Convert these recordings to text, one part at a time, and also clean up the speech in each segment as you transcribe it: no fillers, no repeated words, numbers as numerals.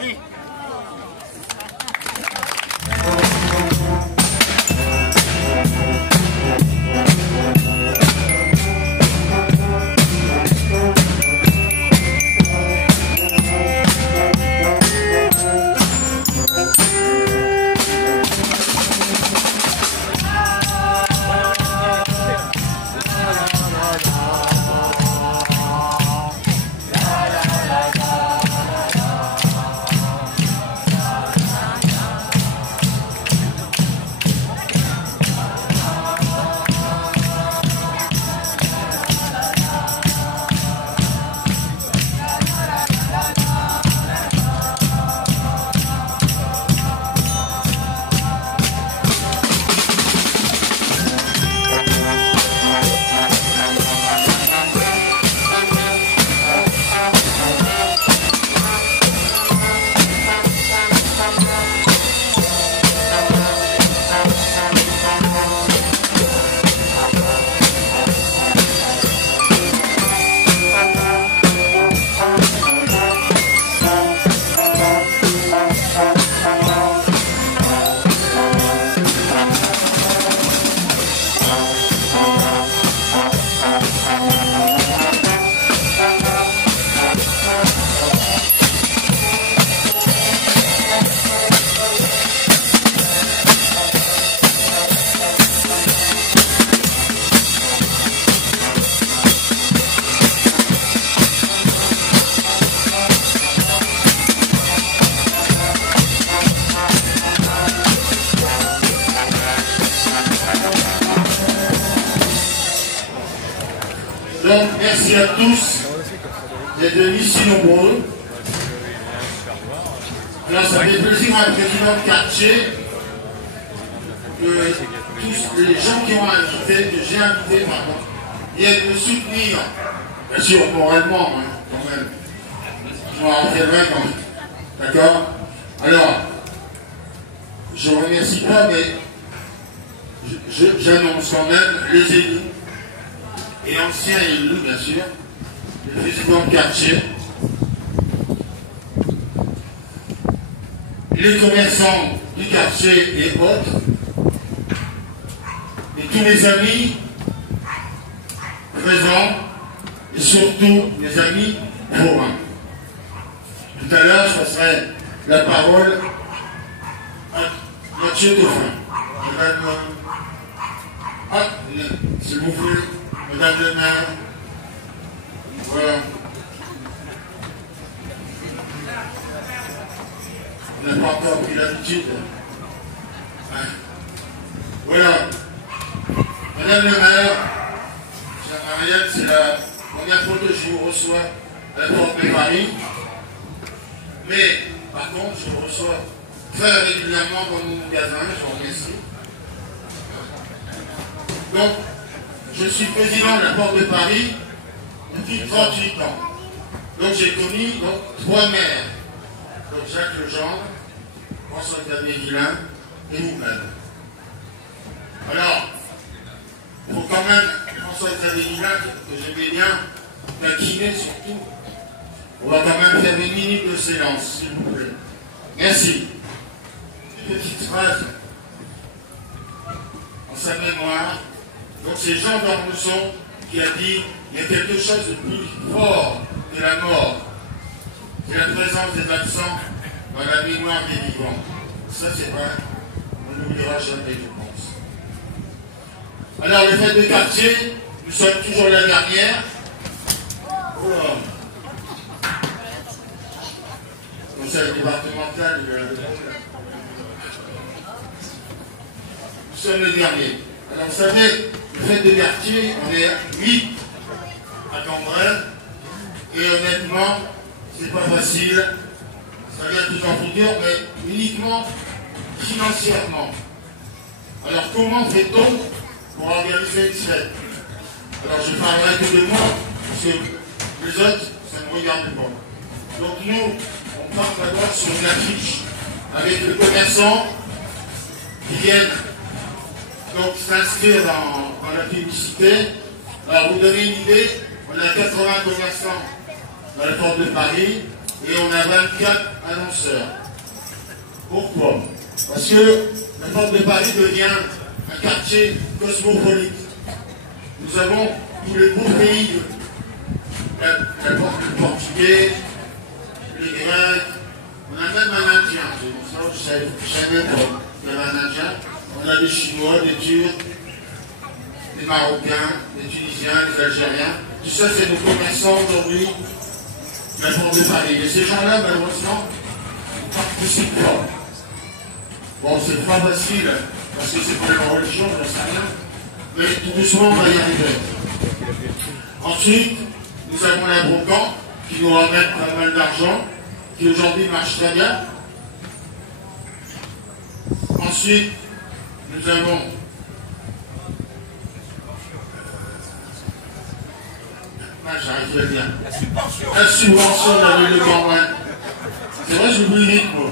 Oui. Donc, merci à tous d'être venus si nombreux. Alors, ça fait plaisir à un président de quartier que tous les gens qui ont invité, que j'ai invité, pardon, viennent me soutenir, bien sûr, moralement, hein, quand même. Je m'en rappellerai quand même. D'accord? Alors, je ne remercie pas, mais j'annonce quand même les élus, et anciens élus, bien sûr, le président de quartier, les commerçants du quartier et autres, et tous les amis présents, et surtout les amis forains. Tout à l'heure, je passerai la parole à Mathieu Dauphin. S'il vous plaît, Madame le maire, voilà. On n'a pas encore pris l'habitude. Voilà. Madame le maire, chère Marianne, c'est la première fois que je vous reçois à la porte de Paris. Mais, par contre, je vous reçois très régulièrement dans mon magasin, je vous remercie. Donc, je suis président de la Porte de Paris depuis 38 ans. Donc, j'ai connu trois maires. Donc, Jacques Legendre, François-Xavier Villain et vous-même. Alors, il faut quand même, François-Xavier Villain, que j'aimais bien, taquiner surtout, on va quand même faire une minute de silence, s'il vous plaît. Merci. Une petite phrase en sa mémoire. Donc c'est Jean d'Ormesson qui a dit il y a quelque chose de plus fort que la mort. C'est la présence des absents dans la mémoire des vivants. Ça c'est vrai, on n'oubliera jamais, je pense. Alors les fêtes de quartier, nous sommes toujours la dernière. Oh. Conseil départemental de la Nous sommes les derniers. Alors vous savez, les fêtes de quartier, on est 8 à Cambrai, et honnêtement, c'est pas facile, ça vient tout en figure, mais uniquement financièrement. Alors comment fait-on pour organiser une fête? Alors je parlerai que de moi, parce que les autres, ça ne me regarde pas. Donc nous, on part d'abord sur une affiche avec les commerçants qui viennent donc s'inscrire dans la publicité. Alors vous donnez une idée, On a 80 commerçants dans la porte de Paris et on a 24 annonceurs. Pourquoi? Parce que la porte de Paris devient un quartier cosmopolite. Nous avons tous les beaux pays, la porte du Portugais, les Grecs, on a même un Indien, c'est pour ça que je savais pas qu'il y avait un Indien, on a des Chinois, des Turcs, des Marocains, des Tunisiens, des Algériens, tout ça c'est nos commerçants aujourd'hui de la porte de Paris. Et ces gens-là, malheureusement, ne participent pas. Bon, c'est pas facile, parce que c'est pour la religion, j'en sais rien, mais tout doucement on va y arriver. Ensuite, nous avons la Brocan, qui nous ramène pas mal d'argent, qui aujourd'hui marche très bien. Ensuite, nous avons j'arrive à le dire. La subvention de la ville de Cambrai. C'est vrai, j'oublie vite, moi.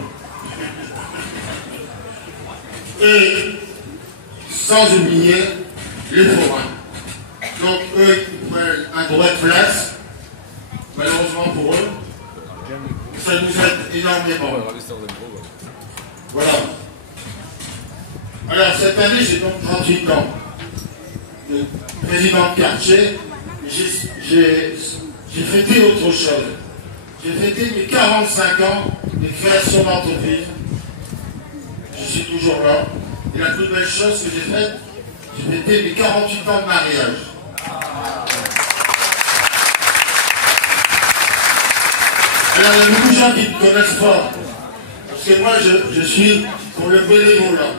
Et sans oublier les forains. Donc eux, ils prennent un droit de place, malheureusement pour eux. Ça nous aide énormément. Voilà. Alors cette année, j'ai donc 38 ans. De président de quartier, j'ai fêté autre chose. J'ai fêté mes 45 ans de création d'entreprise. Je suis toujours là. Et la plus belle chose que j'ai faite, j'ai fêté mes 48 ans de mariage. Alors il y a beaucoup de gens qui ne me connaissent pas. Parce que moi je suis pour le bénévolat.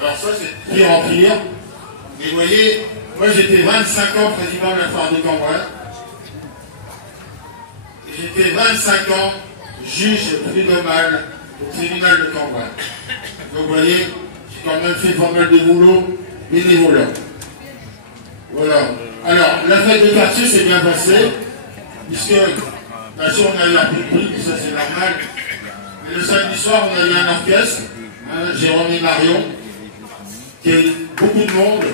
Alors ça c'est pire en pire. Mais vous voyez, moi j'étais 25 ans président de la foire de Cambrai. Et j'étais 25 ans juge prud'homal au tribunal de Cambrai. Donc vous voyez, j'ai quand même fait pas mal de boulot bénévolat. Voilà. Alors, la fête de quartier s'est bien passée, puisque bien sûr on a eu un peu de bruit, ça c'est normal. Mais le samedi soir, on a eu un orchestre, Jérôme et Marion, qui a eu beaucoup de monde.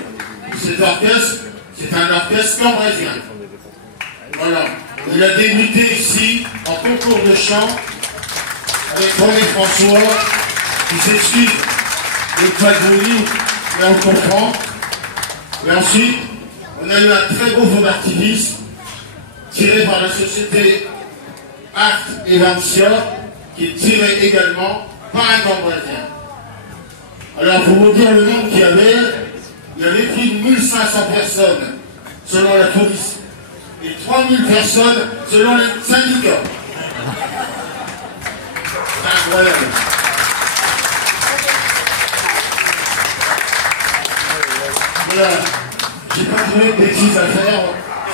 Cet orchestre, c'est un orchestre cambraisien. Voilà. Il a débuté ici en concours de chant avec René François, qui s'excuse de ne pas venir, mais on comprend. Et ensuite, on a eu un très beau feu d'artifice tiré par la société Art et Lancia, qui est tiré également par un cambraisien. Alors, pour vous dire le nombre qu'il y avait plus de 1500 personnes selon la police et 3000 personnes selon les syndicats. C'est incroyable. Voilà. J'ai pas trouvé de bêtises à faire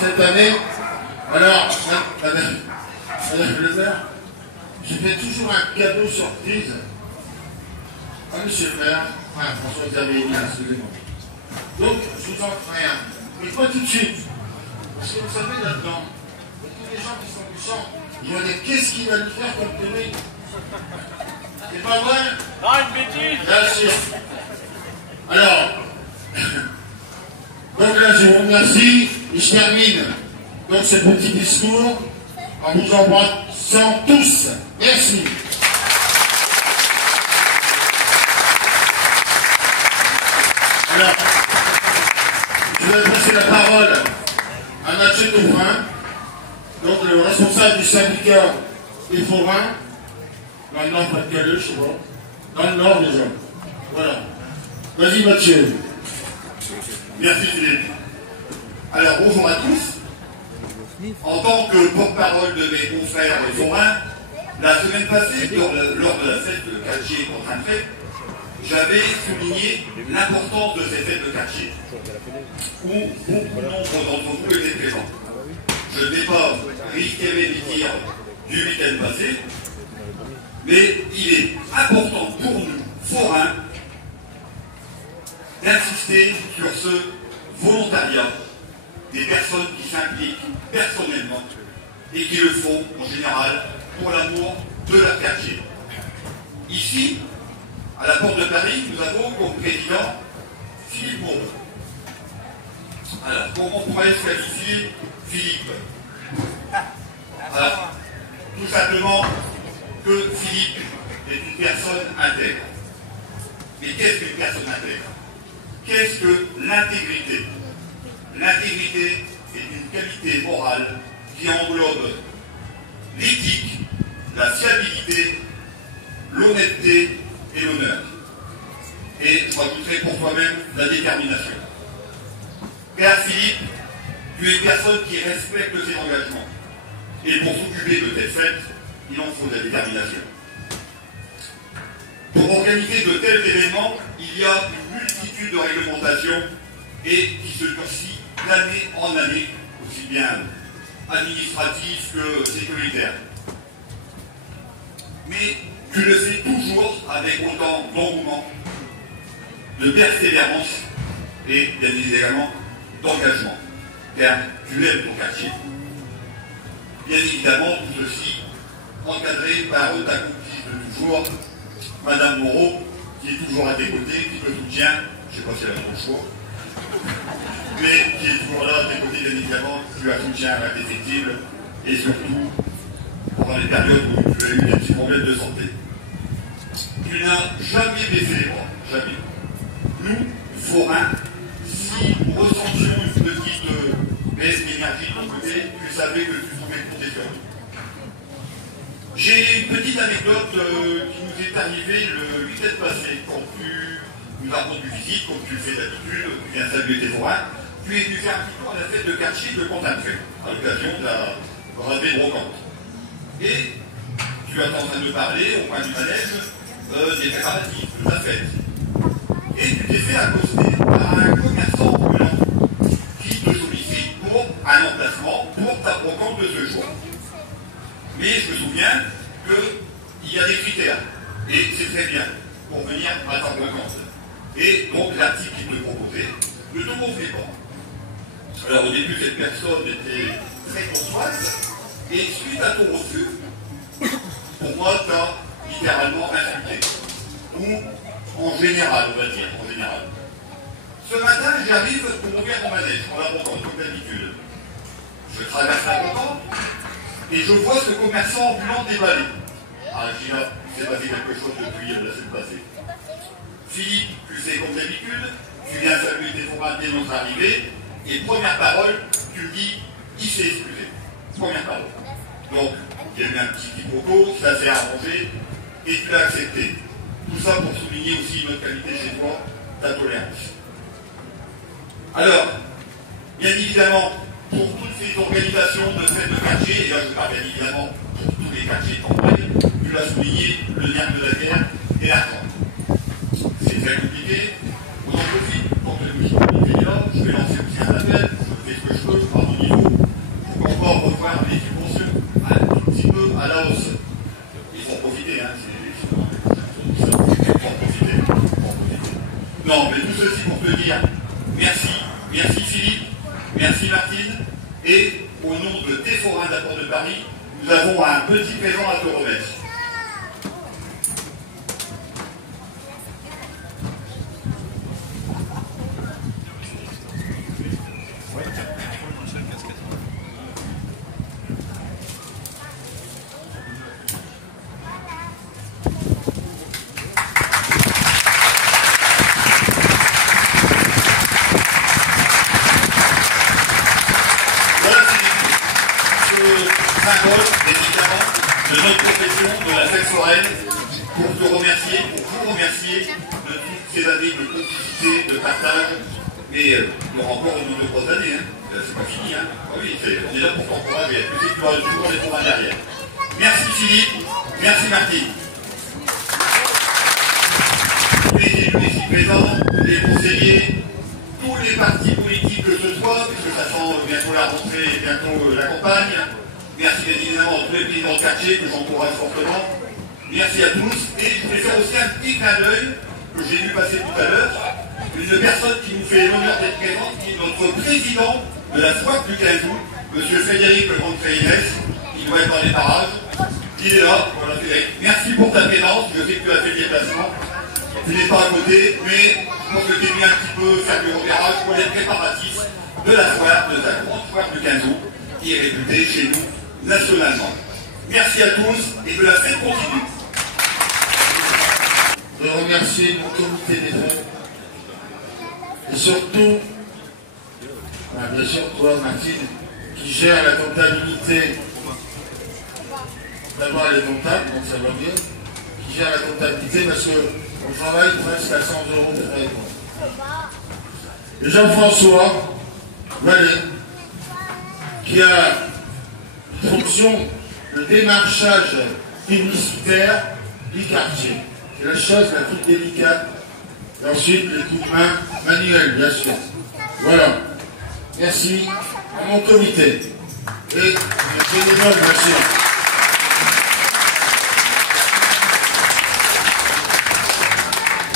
cette année. Alors, madame le maire, je fais toujours un cadeau surprise à monsieur le maire, François-Xavier, excusez-moi. Donc, je vous en ferai un. Mais pas tout de suite. Parce que vous savez, là-dedans, tous les gens qui sont méchants, ils vont dire qu'est-ce qu'ils veulent faire comme tenue. C'est pas vrai? Non, une bêtise. Bien sûr. Alors, donc là, je vous remercie et je termine donc ce petit discours en vous embrassant tous. Merci. Alors, je vais passer la parole à Mathieu Touvrin, donc le responsable du syndicat des forains, dans le Nord Pas-de-Calais, je crois, dans le Nord déjà. Voilà. Vas-y Mathieu. Merci Philippe. Alors bonjour à tous. En tant que porte-parole de mes confrères et forains, la semaine passée, lors de la fête de quartier en train de fête, j'avais souligné l'importance de ces fêtes de quartier, où beaucoup nombre d'entre vous étaient présents. Je ne vais pas risquer mes dires du week-end passé, mais il est important pour nous, forains, d'insister sur ce volontariat des personnes qui s'impliquent personnellement et qui le font en général pour l'amour de leur quartier. Ici, à la porte de Paris, nous avons comme président Philippe Bourg. Alors, comment on pourrait se qualifier Philippe? Alors, tout simplement que Philippe est une personne intègre. Mais qu'est-ce qu'une personne intègre? Qu'est-ce que l'intégrité? L'intégrité est une qualité morale qui englobe l'éthique, la fiabilité, l'honnêteté et l'honneur. Et je rajouterai pour toi-même la détermination. Car Philippe, tu es une personne qui respecte ses engagements. Et pour s'occuper de telles fêtes, il en faut de la détermination. Pour organiser de tels événements, il y a une multitude de réglementations et qui se durcit d'année en année, aussi bien administratif que sécuritaire. Mais tu le fais toujours avec autant d'engouement, de persévérance et bien évidemment d'engagement, car tu aimes ton quartier. Bien évidemment, tout ceci encadré par ta complice de toujours, Madame Moreau, qui est toujours à tes côtés, qui te soutient, je ne sais pas si elle a trop chaud, mais qui est toujours là à tes côtés, bien évidemment, tu as soutien indéfectible, et surtout pendant les périodes où tu as eu des petits problèmes de santé. Tu n'as jamais baissé les bras, jamais. Nous, forains, si nous ressentions une petite baisse d'énergie de ton côté, tu savais que tu pouvais compter sur nous. J'ai une petite anecdote qui nous est arrivée le week-end passé, quand tu nous as rendu visite, comme tu le fais d'habitude, tu viens saluer tes forains, tu es venu faire un petit tour à la fête de quartier de Containfray, à l'occasion de la râpée brocante. Et tu es en train de parler au coin du manège des préparatifs, de la fête. Et tu t'es fait accoster par un commerçant ambulant qui te sollicite pour un emplacement pour ta brocante de ce jour. Mais je me souviens qu'il y a des critères, et c'est très bien, pour venir à ta brocante. Et donc l'article qu'il te proposait ne te convenait pas. Alors au début, cette personne était très courtoise, et suite à ton refus, pour moi, tu as littéralement insulté. Ou en général, on va dire, en général. Ce matin, j'arrive pour ouvrir mon manège, en la brocante, comme d'habitude. Je traverse la brocante, et je vois ce commerçant ambulant déballer. Ah, je dis là, il s'est passé quelque chose depuis la semaine passée. Philippe, tu sais comme d'habitude, tu viens saluer tes forains dès notre arrivée, et première parole, tu me dis, il s'est excusé. Première parole. Donc, il y a eu un petit quiproquo, ça s'est arrangé, et tu l'as accepté. Tout ça pour souligner aussi notre qualité chez toi, ta tolérance. Alors, bien évidemment, pour toutes ces organisations de fêtes de quartier, et là je parle bien évidemment pour tous les quartiers campagne, tu as souligné le nerf de la guerre et l'argent. C'est très compliqué. On en profite, quand le municipalité est là, je vais lancer aussi un appel, je fais ce que je peux, je parle au niveau, pour encore revoir les subventions un tout petit peu à la hausse. Il faut en profiter, hein, il faut en profiter. Non, mais tout ceci pour te dire merci, merci Philippe, merci Martine, et au nom de tes forains d'Apport de Paris, nous avons un petit présent à te remettre. De notre profession, de la fête foraine, pour te remercier, pour vous remercier de toutes ces années de complicité, de partage, mais il y aura encore une ou deux grosses années, hein. C'est pas fini, hein. Oui, on est là pour t'encourager, tu sais que tu auras toujours les forains derrière. Merci Philippe, merci Martine. Les élus ici présents, les conseillers, tous les partis politiques que ce soit, puisque ça sent bientôt la rentrée et bientôt la campagne. Merci bien évidemment à tous les présidents de quartier que j'encourage fortement. Merci à tous. Et je voulais faire aussi un petit clin d'œil que j'ai vu passer tout à l'heure. Une personne qui nous fait l'honneur d'être présente, qui est notre président de la FOAC du 15 août, M. Frédéric Grande-Créinès, qui doit être dans les parages. Il est là. Voilà, Frédéric. Merci pour ta présence. Je sais que tu as fait le déplacement. Tu n'es pas à côté, mais je pense que tu es venu un petit peu faire du repérage pour les préparatifs de la foire, de la grande foire du 15 août, qui est réputée chez nous nationalement. Merci à tous et que la fête continue. Je remercie mon comité des fêtes et surtout, bien sûr, toi, Martine, qui gère la comptabilité. D'abord, elle est comptable, donc ça va bien. Qui gère la comptabilité parce qu'on travaille presque à 100 € de frais. Et Jean-François Vallée, qui a une fonction de démarchage publicitaire du quartier. C'est la chose la plus délicate. Et ensuite, les coups de main manuels, bien sûr. Voilà. Merci à mon comité. Et les bénévoles, bien sûr.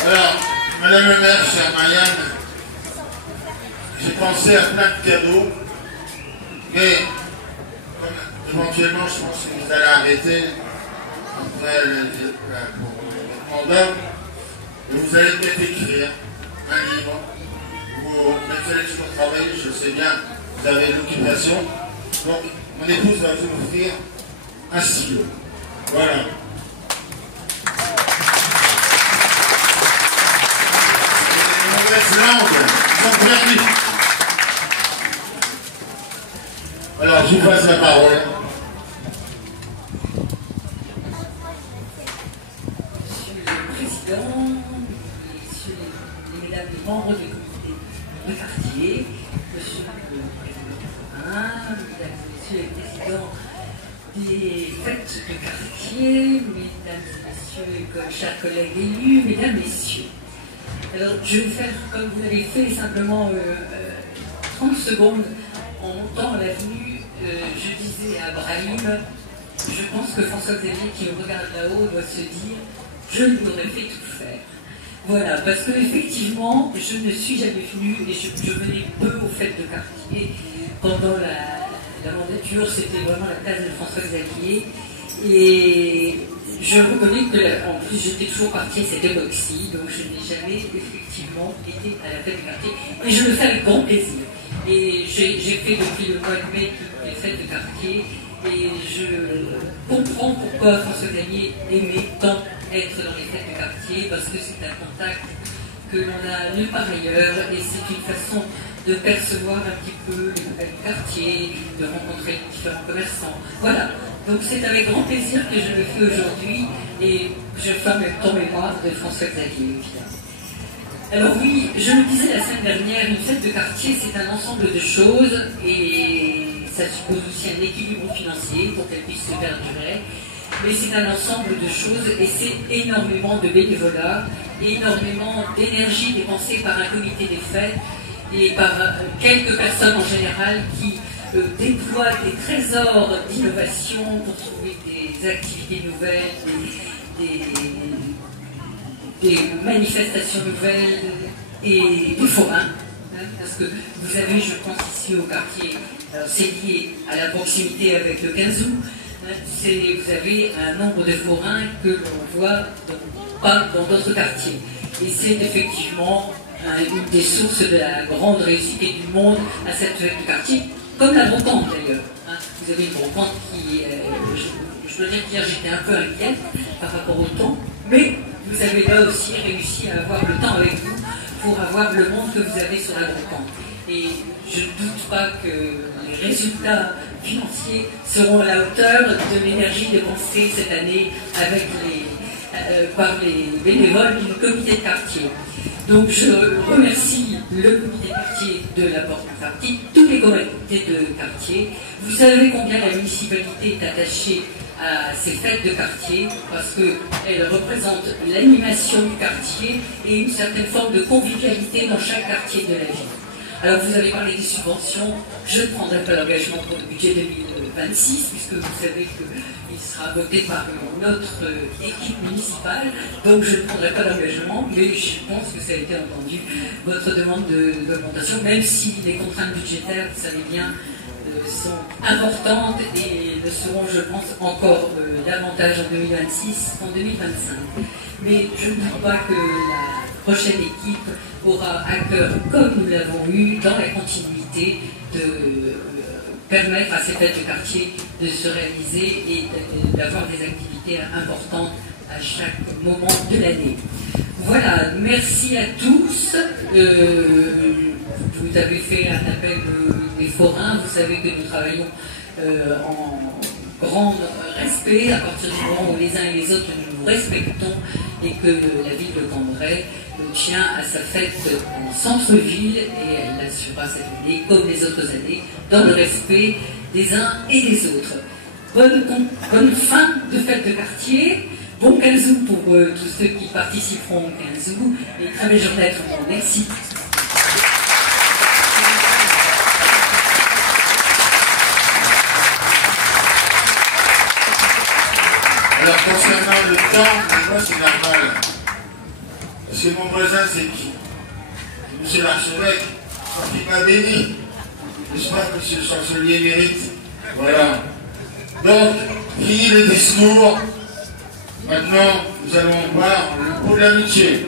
Alors, Madame le maire, chère Marianne, j'ai pensé à plein de cadeaux, mais éventuellement, je pense que vous allez arrêter après le mandat, et vous allez peut-être écrire un livre, ou vous allez toujours travailler, je sais bien, vous avez l'occupation. Donc, mon épouse va vous offrir un stylo. Voilà. Langue, sans permis. Alors, je vous passe la parole. Monsieur le Président, Messieurs les Mesdames les membres du comité de quartier, Monsieur le Président Mesdames et Messieurs les Présidents des fêtes de quartier, Mesdames et Messieurs, chers collègues élus, Mesdames, Messieurs. Alors, je vais faire comme vous l'avez fait, simplement 30 secondes en montant l'avenue. Je disais à Brahim, je pense que François-Xavier qui me regarde là-haut doit se dire, je lui aurais fait tout faire. Voilà, parce qu'effectivement, je ne suis jamais venue et je venais peu aux fêtes de quartier. Pendant la mandature, c'était vraiment la place de François-Xavier. Et je reconnais que, en plus, j'étais toujours partie à cette époque-ci, donc je n'ai jamais effectivement été à la fête du quartier. Et je le fais avec grand plaisir. Et j'ai fait depuis le mois de mai toutes les fêtes de quartier, et je comprends pourquoi François Xavier aimait tant être dans les fêtes de quartier, parce que c'est un contact que l'on a nulle part ailleurs, et c'est une façon de percevoir un petit peu les nouvelles du quartier, de rencontrer différents commerçants. Voilà. Donc c'est avec grand plaisir que je le fais aujourd'hui, et je fais en même temps mémoire de François Xavier, évidemment. Alors oui, je le disais la semaine dernière, une fête de quartier, c'est un ensemble de choses, et ça suppose aussi un équilibre financier pour qu'elle puisse se perdurer. Mais c'est un ensemble de choses, et c'est énormément de bénévolat, énormément d'énergie dépensée par un comité des fêtes, et par quelques personnes en général qui déploient des trésors d'innovation pour trouver des activités nouvelles, des manifestations nouvelles et des forains. Parce que vous avez, je pense, ici au quartier, c'est lié à la proximité avec le 15 août, vous avez un nombre de forains que l'on voit pas dans d'autres quartiers. Et c'est effectivement une des sources de la grande réussite du monde à cette fête du quartier, comme la brocante d'ailleurs. Vous avez une brocante qui, je dois dire qu'hier j'étais un peu inquiète par rapport au temps, mais vous avez là aussi réussi à avoir le temps avec vous pour avoir le monde que vous avez sur la brocante. Et je ne doute pas que les résultats financiers seront à la hauteur de l'énergie dépensée cette année avec par les bénévoles du comité de quartier. Donc je remercie le comité de quartier de la Porte du Parti, tous les comités de quartier. Vous savez combien la municipalité est attachée à ces fêtes de quartier, parce qu'elles représentent l'animation du quartier et une certaine forme de convivialité dans chaque quartier de la ville. Alors vous avez parlé des subventions, je ne prendrai pas l'engagement pour le budget 2026, puisque vous savez qu'il sera voté par notre équipe municipale, donc je ne prendrai pas l'engagement, mais je pense que ça a été entendu, votre demande d'augmentation, même si les contraintes budgétaires, vous savez bien, sont importantes et le seront, je pense, encore davantage en 2026 qu'en 2025. Mais je ne doute pas que la prochaine équipe aura à cœur, comme nous l'avons eu, dans la continuité, possibilité de permettre à ces fêtes de quartier de se réaliser et d'avoir des activités importantes à chaque moment de l'année. Voilà, merci à tous. Vous avez fait un appel des forains, vous savez que nous travaillons en grand respect à partir du moment où les uns et les autres nous nous respectons et que la ville de Cambrai tient à sa fête en centre-ville et elle l'assurera cette année comme les autres années dans le respect des uns et des autres. Bonne fin de fête de quartier, bon 15 août pour tous ceux qui participeront au 15 août et très belle journée à tout le monde. Merci. Alors concernant le temps, moi c'est normal. Parce que mon voisin c'est qui? Monsieur l'archevêque, quand il m'a béni. N'est-ce pas, monsieur le chancelier émérite? Voilà. Donc, fini le discours. Maintenant, nous allons voir le pot de l'amitié.